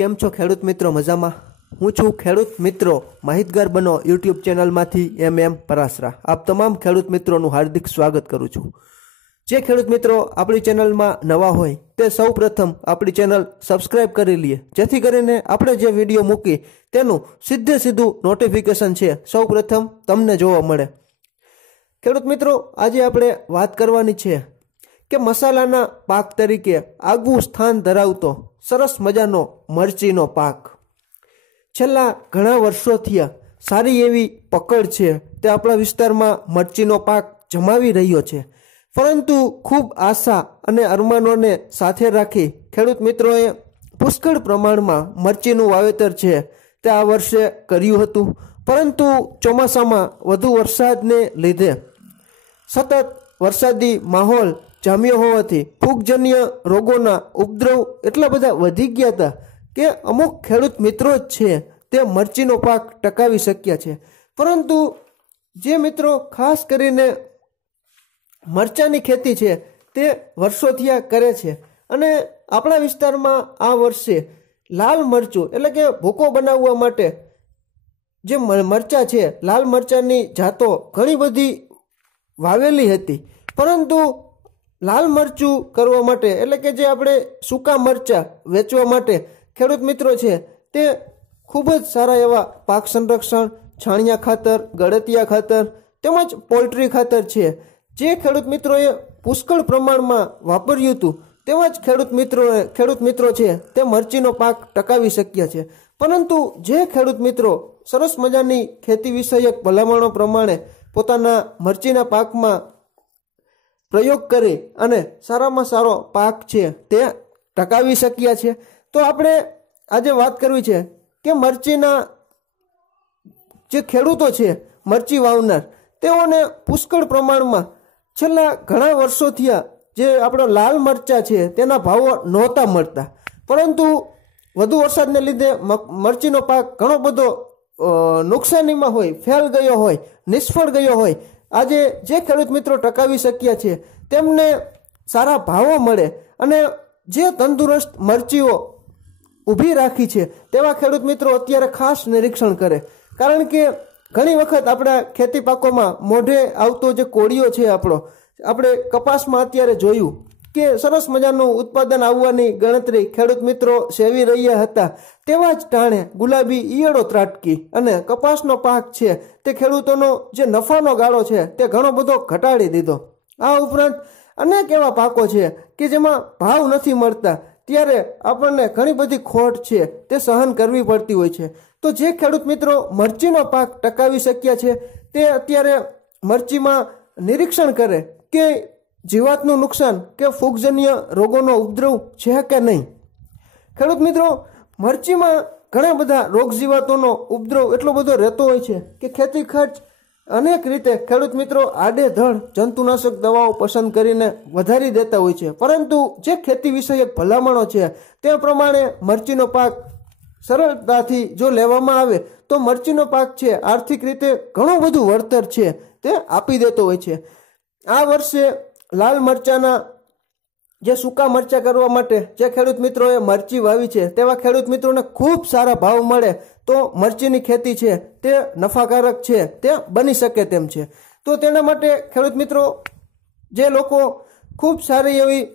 કેમ છો ખેડૂત મિત્રો? મજામાં? હું છું ખેડૂત મિત્રો માહિતગાર બનો યુટ્યુબ ચેનલમાંથી એમ પરાસરા. આપ તમામ ખેડૂત મિત્રોનું હાર્દિક સ્વાગત કરું છું. જે ખેડૂત મિત્રો આપણી ચેનલમાં નવા હોય તે સૌ પ્રથમ આપણી ચેનલ સબસ્ક્રાઇબ કરી લઈએ, જેથી કરીને આપણે જે વિડીયો મૂકી તેનું સીધું નોટિફિકેશન છે સૌ પ્રથમ તમને જોવા મળે. ખેડૂત મિત્રો, આજે આપણે વાત કરવાની છે કે મસાલાના પાક તરીકે આગવું સ્થાન ધરાવતો સરસ મજાનો મરચીનો પાક. છેલ્લા ઘણા વર્ષોથી સારી એવી પકડ છે તે આપણા વિસ્તારમાં મરચીનો પાક જમાવી રહ્યો છે. પરંતુ ખૂબ આશા અને અરમાનોને સાથે રાખી ખેડૂત મિત્રોએ પુષ્કળ પ્રમાણમાં મરચીનું વાવેતર છે તે આ વર્ષે કર્યું હતું. પરંતુ ચોમાસામાં વધુ વરસાદને લીધે સતત વરસાદી માહોલ જામ્યો હોવાથી ફૂગજન્ય રોગોના ઉપદ્રવ એટલા બધા વધી ગયા હતા કે અમુક ખેડૂત મિત્રો જ છે તે મરચીનો પાક ટકાવી શક્યા છે. પરંતુ જે મિત્રો ખાસ કરીને મરચાની ખેતી છે તે વર્ષોથી કરે છે અને આપણા વિસ્તારમાં આ વર્ષે લાલ મરચું એટલે કે ભૂકો બનાવવા માટે જે મરચાં છે, લાલ મરચાંની જાતો ઘણી બધી વાવેલી હતી. પરંતુ લાલ મરચું કરવા માટે એટલે કે જે આપણે સૂકા મરચાં વેચવા માટે ખેડૂત મિત્રો છે તે ખૂબ જ સારા એવા પાક સંરક્ષણ, છાણિયા ખાતર, ગળતિયા ખાતર તેમજ પોલ્ટ્રી ખાતર છે જે ખેડૂત મિત્રોએ પુષ્કળ પ્રમાણમાં વાપર્યું હતું તેવા જ ખેડૂત મિત્રો છે તે મરચીનો પાક ટકાવી શક્યા છે. પરંતુ જે ખેડૂત મિત્રો સરસ મજાની ખેતી વિષયક ભલામણો પ્રમાણે પોતાના મરચીના પાકમાં પ્રયોગ કરી અને સારામાં સારો પાક છે તે ટકાવી શક્યા છે, તો આપણે આજે વાત કરવી છે કે મરચીના જે ખેડૂતો છે, મરચી વાવનાર, તેઓને પુષ્કળ પ્રમાણમાં છેલ્લા ઘણા વર્ષોથી જે આપણો લાલ મરચા છે તેના ભાવો નહોતા મળતા. પરંતુ વધુ વરસાદને લીધે મરચીનો પાક ઘણો બધો નુકસાનીમાં હોય, ફેલ ગયો હોય, નિષ્ફળ ગયો હોય. આજે જે ખેડૂત મિત્રો ટકાવી શક્યા છે તેમને સારા ભાવો મળે અને જે તંદુરસ્ત મરચીઓ ઊભી રાખી છે તેવા ખેડૂત મિત્રો અત્યારે ખાસ નિરીક્ષણ કરે. કારણ કે ઘણી વખત આપણા ખેતી પાકોમાં મોઢે આવતો જે કોળિયો છે આપણે કપાસમાં અત્યારે જોયું કે સરસ મજાનું ઉત્પાદન આવવાની ગણતરી ખેડૂત મિત્રો સેવી રહ્યા હતા, તેવા જ ટાણે ગુલાબી ઈયળો ત્રાટકી અને કપાસનો પાક છે તે ખેડૂતોનો જે નફાનો ગાળો છે તે ઘણો બધો ઘટાડી દીધો. આ ઉપરાંત અનેક એવા પાકો છે કે જેમાં ભાવ નથી મળતા, ત્યારે આપણને ઘણી બધી ખોટ છે તે સહન કરવી પડતી હોય છે. તો જે ખેડૂત મિત્રો મરચીનો પાક ટકાવી શક્યા છે તે અત્યારે મરચીમાં નિરીક્ષણ કરે કે જીવાતનું નુકસાન કે ફૂગજન્ય રોગોનો ઉપદ્રવ છે કે નહીં. ખેડૂત મિત્રો, મરચીમાં ઘણા બધા રોગ જીવાતોનો ઉપદ્રવ એટલો બધો રહેતો હોય છે કે ખેતી ખર્ચ અનેક રીતે ખેડૂત મિત્રો આડેધડ જંતુનાશક દવાઓ પસંદ કરીને વધારી દેતા હોય છે. પરંતુ જે ખેતી વિષયક ભલામણો છે તે પ્રમાણે મરચીનો પાક સરળતાથી જો લેવામાં આવે તો મરચીનો પાક છે આર્થિક રીતે ઘણું બધું વળતર છે તે આપી દેતો હોય છે. આ વર્ષે લાલ મરચાના જે સૂકા મરચાં કરવા માટે જે ખેડૂત મિત્રોએ મરચી વાવી છે તેવા ખેડૂત મિત્રોને ખૂબ સારા ભાવ મળે તો મરચીની ખેતી છે તે નફાકારક છે તે બની શકે તેમ છે. તો તેના માટે ખેડૂત મિત્રો જે લોકો ખૂબ સારી એવી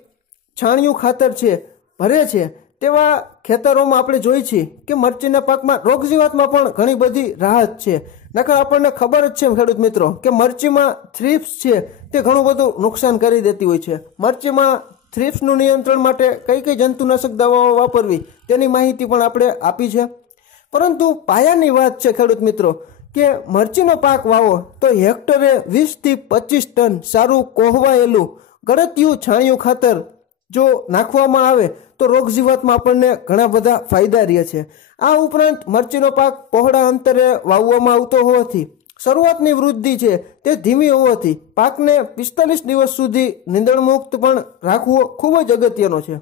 છાણિયું ખાતર છે ભરે છે તેવા ખેતરોમાં આપણે જોઈ છીએ કે મરચીના પાકમાં રોગ જીવાતમાં પણ ઘણી બધી રાહત છે. નકર આપણને ખબર જ છે ખેડૂત મિત્રો કે મરચીમાં થ્રિપ્સ છે તે ઘણું બધું નુકસાન કરી દેતી હોય છે. મરચીમાં થ્રિપ્સનું નિયંત્રણ માટે કઈ જંતુનાશક દવાઓ વાપરવી તેની માહિતી પણ આપણે આપી છે. પરંતુ પાયાની વાત છે ખેડૂત મિત્રો કે મરચીનો પાક વાવો તો હેક્ટરે 20 થી 25 ટન સારું કોહવાયેલું ગળતિયું છાણિયું ખાતર જો નાખવામાં આવે તો રોગ જીવાતમાં આપણને ઘણા બધા ફાયદા રહે છે. આ ઉપરાંત મરચીનો પાક પહોળા અંતરે વાવવામાં આવતો હોવાથી શરૂઆતની વૃદ્ધિ છે તે ધીમી હોવાથી પાકને 45 દિવસ સુધી નીંદણમુક્ત પણ રાખવો ખૂબ જ અગત્યનો છે.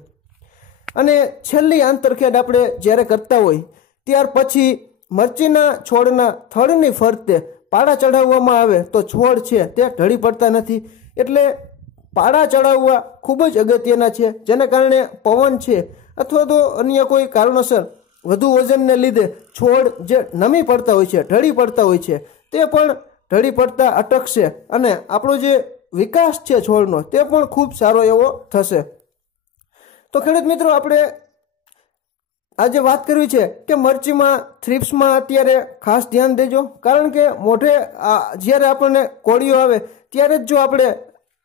અને છેલ્લી આંતરખેડ આપણે જ્યારે કરતા હોય ત્યાર પછી મરચીના છોડના થડની ફરતે પાડા ચડાવવામાં આવે તો છોડ છે તે ઢળી પડતા નથી. એટલે પાડા ચડાવવા ખૂબ જ અગત્યના છે, જેને કારણે પવન છે અથવા તો અન્ય કોઈ કારણોસર વધુ વજનને લીધે છોડ જે નમી પડતા હોય છે, ઢળી પડતા હોય છે, તે પણ ઢળી પડતા અટકશે અને આપણો જે વિકાસ છે છોડનો તે પણ ખૂબ સારો એવો થશે. તો ખેડૂત મિત્રો, આપણે આજે વાત કરવી છે કે મરચીમાં થ્રિપ્સમાં અત્યારે ખાસ ધ્યાન દેજો, કારણ કે મોઢે જ્યારે આપણને કોળીઓ આવે ત્યારે જ જો આપણે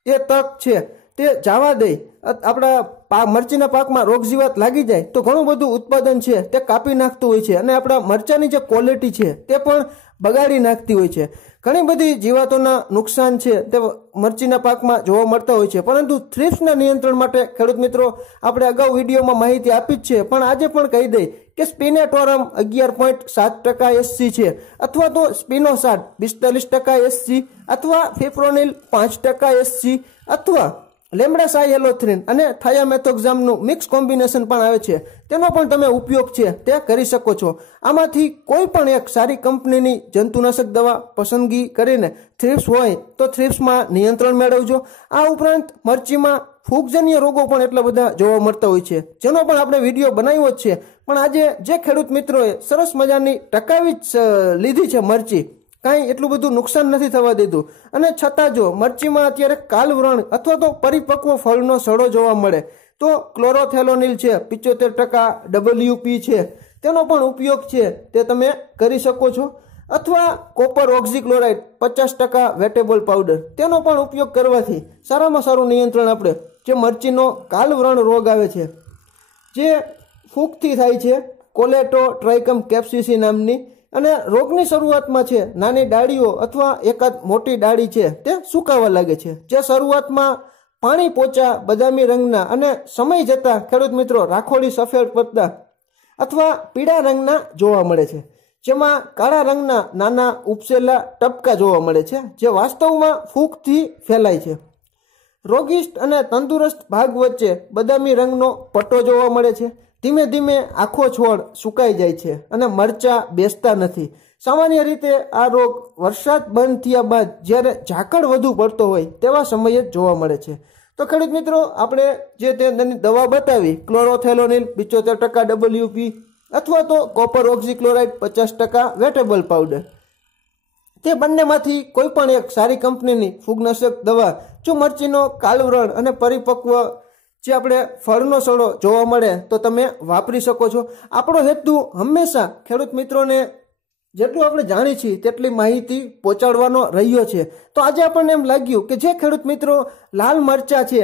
એ તક છે તે જવા દઈ, આપણા મરચીના પાકમાં રોગ જીવાત લાગી જાય તો ઘણું બધું ઉત્પાદન છે તે કાપી નાખતું હોય છે અને આપણા મરચાની જે ક્વોલિટી છે તે પણ બગાડી નાખતી હોય છે. ઘણી બધી જીવાતોના નુકસાન છે તે મરચીના પાકમાં જોવા મળતા હોય છે, પરંતુ થ્રિપ્સના નિયંત્રણ માટે ખેડૂત મિત્રો આપણે અગાઉ વિડીયોમાં માહિતી આપી જ છે, પણ આજે પણ કહી દઈ કે સ્પિનેટોરમ 11.7% SC છે, અથવા તો સ્પિનોસાડ 42% SC, અથવા ફિપ્રોનિલ 5% SC, અથવા લેમ્ડાસાયલોથ્રિન અને થાયામેથોક્ઝામનું મિક્સ કોમ્બિનેશન પણ આવે છે, તેનો પણ તમે ઉપયોગ છે તે કરી શકો છો. આમાંથી કોઈ પણ એક સારી કંપનીની જંતુનાશક દવા પસંદગી કરીને થ્રિપ્સ હોય તો થ્રિપ્સમાં નિયંત્રણ મેળવજો. આ ઉપરાંત મરચીમાં ફૂગજન્ય રોગો પણ એટલા બધા જોવા મળતા હોય છે, જેનો પણ આપણે વિડીયો બનાવ્યો જ છે, પણ આજે જે ખેડૂત મિત્રોએ સરસ મજાની ટકાવી લીધી છે મરચી, કાંઈ એટલું બધું નુકસાન નથી થવા દીધું, અને છતાં જો મરચીમાં અત્યારે કાલવ્રણ અથવા તો પરિપક્વ ફળનો સડો જોવા મળે તો ક્લોરોથેલોનિલ છે 75%, WP છે તેનો પણ ઉપયોગ છે તે તમે કરી શકો છો, અથવા કોપર ઓક્ઝીક્લોરાઇડ 50% વેટેબલ પાવડર તેનો પણ ઉપયોગ કરવાથી સારામાં સારું નિયંત્રણ આપણે જે મરચીનો કાલવ્રણ રોગ આવે છે, જે ફૂગથી થાય છે, કોલેટો ટ્રાઇકમ કેપ્સિસી નામની, અને રોગની શરૂઆતમાં છે નાની ડાળીઓ અથવા એકાદ મોટી ડાળી છે તે સુકાવા લાગે છે, જે શરૂઆતમાં પાણી પોચા બદામી રંગના અને સમય જતાં ખેડૂત મિત્રો રાખોડી સફેદ પત્તા અથવા પીળા રંગના જોવા મળે છે, જેમાં કાળા રંગના નાના ઉપસેલા ટપકા જોવા મળે છે, જે વાસ્તવમાં ફૂગથી ફેલાય છે. રોગિષ્ટ અને તંદુરસ્ત ભાગ વચ્ચે બદામી રંગનો પટ્ટો જોવા મળે છે. ધીમે ધીમે આખો છોડ સુકાઈ જાય છે અને મરચાં બેસતા નથી. સામાન્ય રીતે આ રોગ વરસાદ બંધ થયા બાદ જ્યારે ઝાકળ વધુ પડતો હોય તેવા સમયે જ જોવા મળે છે. તો ખેડૂત મિત્રો, આપણે જે તેની દવા બતાવી ક્લોરોથેલોનિલ 75% WP અથવા તો કોપર ઓક્ઝીક્લોરાઇડ 50% વેટેબલ પાવડર, તે બંનેમાંથી કોઈ પણ એક સારી કંપનીની ફૂગનાશક દવા જો મરચીનો કાલવ્રણ અને પરિપક્વ જે આપણે ફળનો સડો જોવા મળે તો તમે વાપરી શકો છો. આપણો હેતુ હંમેશા ખેડૂત મિત્રોને જેટલું આપણે જાણીએ છીએ તેટલી માહિતી પહોંચાડવાનો રહ્યો છે. તો આજે આપણને એમ લાગ્યું કે જે ખેડૂત મિત્રો લાલ મરચા છે,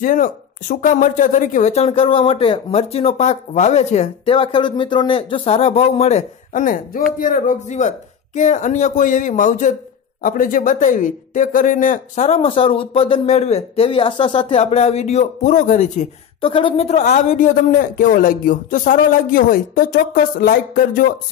જેનો સૂકા મરચા તરીકે વેચાણ કરવા માટે મરચીનો પાક વાવે છે, તેવા ખેડૂત મિત્રોને જો સારા ભાવ મળે અને જો અત્યારે રોગ જીવાત કે અન્ય કોઈ એવી માવજત આપણે જે બતાવી તે કરીને સારામાં સારું ઉત્પાદન મેળવે તેવી આશા સાથે આપણે આ વિડીયો પૂરો કરી છે. તો ખેડૂત મિત્રો, આ વિડીયો તમને કેવો લાગ્યો? જો સારો લાગ્યો હોય તો ચોક્કસ લાઈક કરજો.